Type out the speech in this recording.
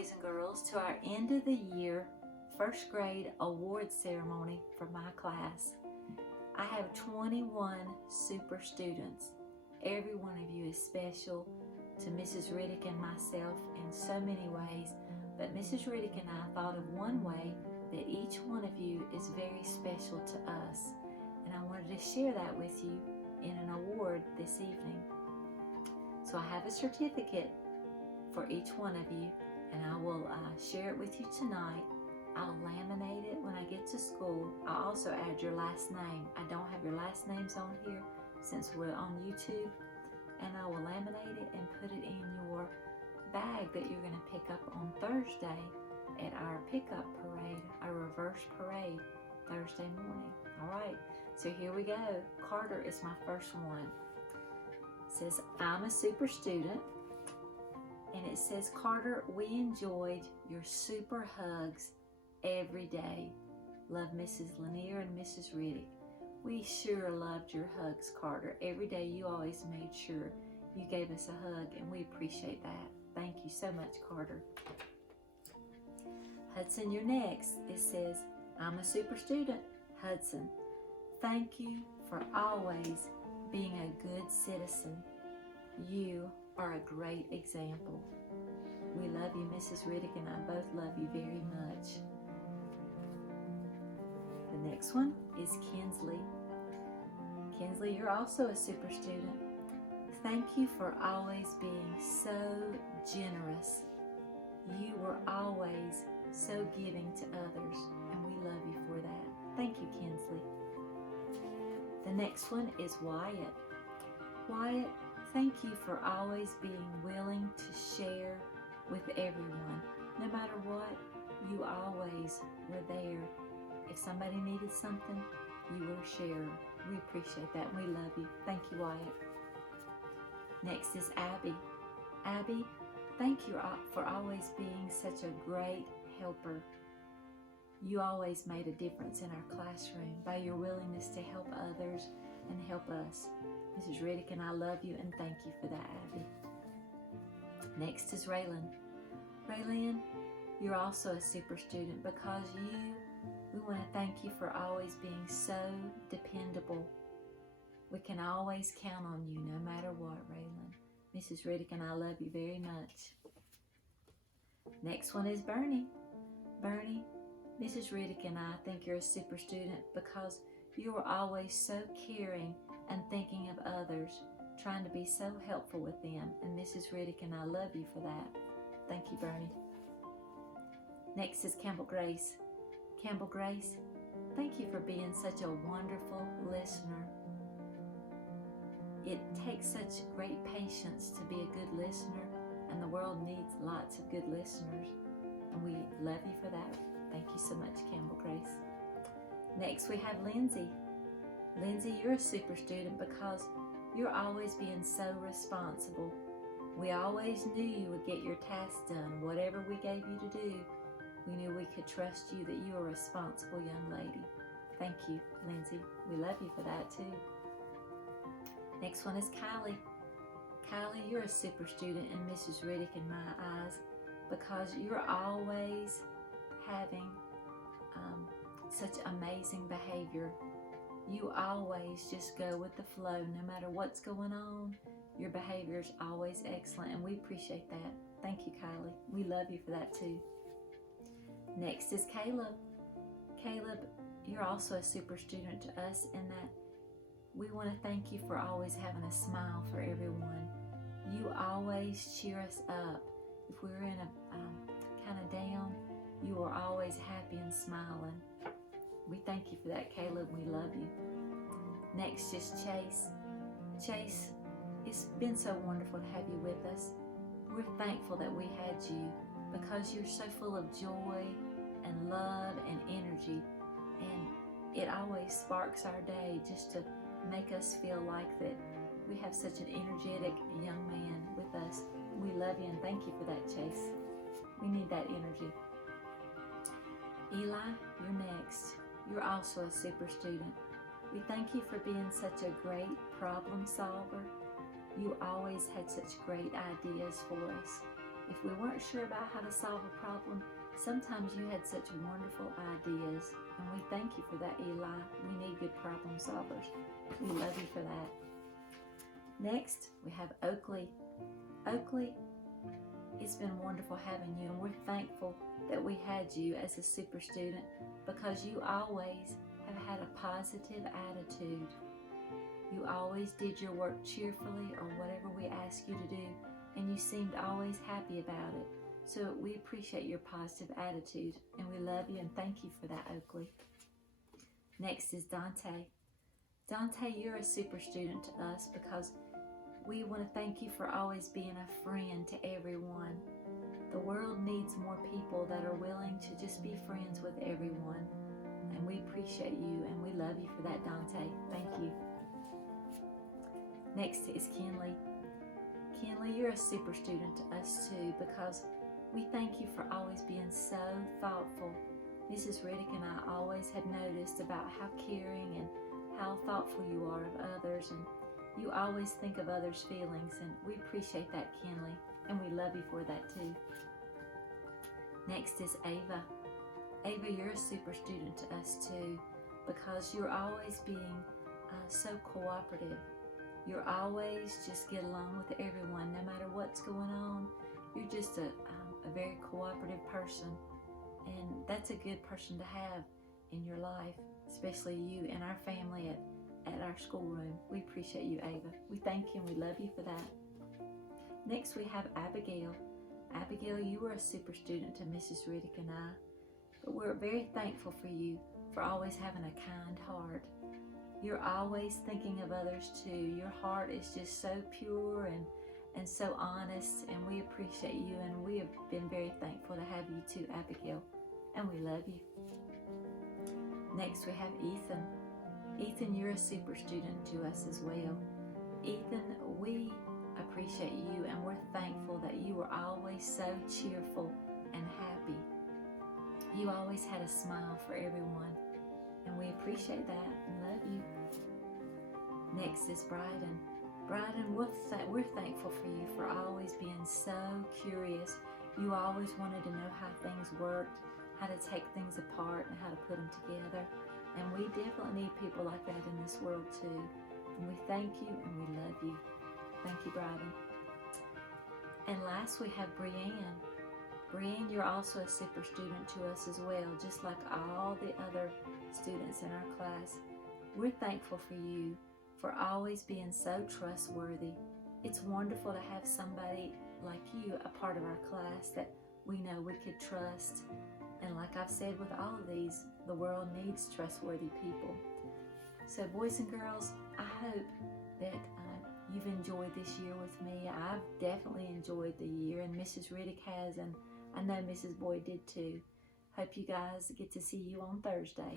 boys and girls, to our end of the year first grade award ceremony for my class. I have 21 super students. Every one of you is special to Mrs. Riddick and myself in so many ways, but Mrs. Riddick and I thought of one way that each one of you is very special to us, and I wanted to share that with you in an award this evening. So I have a certificate for each one of you, and I will share it with you tonight. I'll laminate it when I get to school. I'll also add your last name. I don't have your last names on here since we're on YouTube, and I will laminate it and put it in your bag that you're going to pick up on Thursday at our pickup parade, our reverse parade, Thursday morning. All right, so here we go. Carter is my first one. It says, I'm a super student. And it says, Carter, we enjoyed your super hugs every day. Love Mrs. Lanier and Mrs. Riddick. We sure loved your hugs, Carter. Every day you always made sure you gave us a hug, and we appreciate that. Thank you so much, Carter. Hudson, you're next. It says, I'm a super student. Hudson, thank you for always being a good citizen. You are a great example. We love you, Mrs. Riddick and I both love you very much. The next one is Kinsley. Kinsley, you're also a super student. Thank you for always being so generous. You were always so giving to others, and we love you for that. Thank you, Kinsley. The next one is Wyatt. Wyatt, thank you for always being willing to share with everyone. No matter what, you always were there. If somebody needed something, you were a sharer. We appreciate that, and we love you. Thank you, Wyatt. Next is Abby. Abby, thank you for always being such a great helper. You always made a difference in our classroom by your willingness to help others and help us. Mrs. Riddick and I love you, and thank you for that, Abby. Next is Raylan. Raylan, you're also a super student. Because we want to thank you for always being so dependable. We can always count on you no matter what, Raylan. Mrs. Riddick and I love you very much. Next one is Bernie. Bernie, Mrs. Riddick and I think you're a super student because you are always so caring and thinking of others, trying to be so helpful with them. And Mrs. Riddick and I love you for that. Thank you, Bernie. Next is Campbell Grace. Campbell Grace, thank you for being such a wonderful listener. It takes such great patience to be a good listener, and the world needs lots of good listeners. And we love you for that. Thank you so much, Campbell Grace. Next, we have Lindsay. Lindsay, you're a super student because you're always being so responsible. We always knew you would get your tasks done. Whatever we gave you to do, we knew we could trust you that you are a responsible young lady. Thank you, Lindsay. We love you for that too. Next one is Kylie. Kylie, you're a super student in Mrs. Riddick in my eyes because you're always having such amazing behavior. You always just go with the flow. No matter what's going on, your behavior is always excellent, and we appreciate that. Thank you, Kylie. We love you for that too. Next is Caleb. Caleb, you're also a super student to us in that we want to thank you for always having a smile for everyone. You always cheer us up. If we're in a kind of down, you are always happy and smiling. We thank you for that, Caleb. We love you. Next is Chase. Chase, it's been so wonderful to have you with us. We're thankful that we had you because you're so full of joy and love and energy, and it always sparks our day just to make us feel like that we have such an energetic young man with us. We love you and thank you for that, Chase. We need that energy. Eli, you're next. You're also a super student. We thank you for being such a great problem solver. You always had such great ideas for us. If we weren't sure about how to solve a problem, sometimes you had such wonderful ideas, and we thank you for that, Eli. We need good problem solvers. We love you for that. Next, we have Oakley. Oakley, it's been wonderful having you, and we're thankful that we had you as a super student because you always have had a positive attitude. You always did your work cheerfully or whatever we asked you to do, and you seemed always happy about it. So we appreciate your positive attitude, and we love you and thank you for that, Oakley. Next is Dante. Dante, you're a super student to us because we want to thank you for always being a friend to everyone. The world needs more people that are willing to just be friends with everyone, and we appreciate you and we love you for that, Dante. Thank you. Next is Kenley. Kenley, you're a super student to us too because we thank you for always being so thoughtful. Mrs. Riddick and I always have noticed about how caring and how thoughtful you are of others, and you always think of others' feelings, and we appreciate that, Kenley, and we love you for that too. Next is Ava. Ava, you're a super student to us too because you're always being so cooperative. You're always just get along with everyone no matter what's going on. You're just a very cooperative person, and that's a good person to have in your life, especially you and our family at our schoolroom. We appreciate you, Ava. We thank you and we love you for that. Next we have Abigail. Abigail, you were a super student to Mrs. Riddick and I, but we're very thankful for you for always having a kind heart. You're always thinking of others too. Your heart is just so pure and so honest, and we appreciate you, and we have been very thankful to have you too, Abigail, and we love you. Next we have Ethan. Ethan, you're a super student to us as well. Ethan, we appreciate you, and we're thankful that you were always so cheerful and happy. You always had a smile for everyone, and we appreciate that and love you. Next is Bryden. Bryden, we're thankful for you for always being so curious. You always wanted to know how things worked, how to take things apart, and how to put them together. And we definitely need people like that in this world too. And we thank you and we love you. Thank you, Bryden. And last we have Brianne. Brianne, you're also a super student to us as well, just like all the other students in our class. We're thankful for you for always being so trustworthy. It's wonderful to have somebody like you a part of our class that we know we could trust. And like I've said with all of these, the world needs trustworthy people. So boys and girls, I hope that you've enjoyed this year with me. I've definitely enjoyed the year, and Mrs. Riddick has, and I know Mrs. Boyd did too. Hope you guys get to see you on Thursday.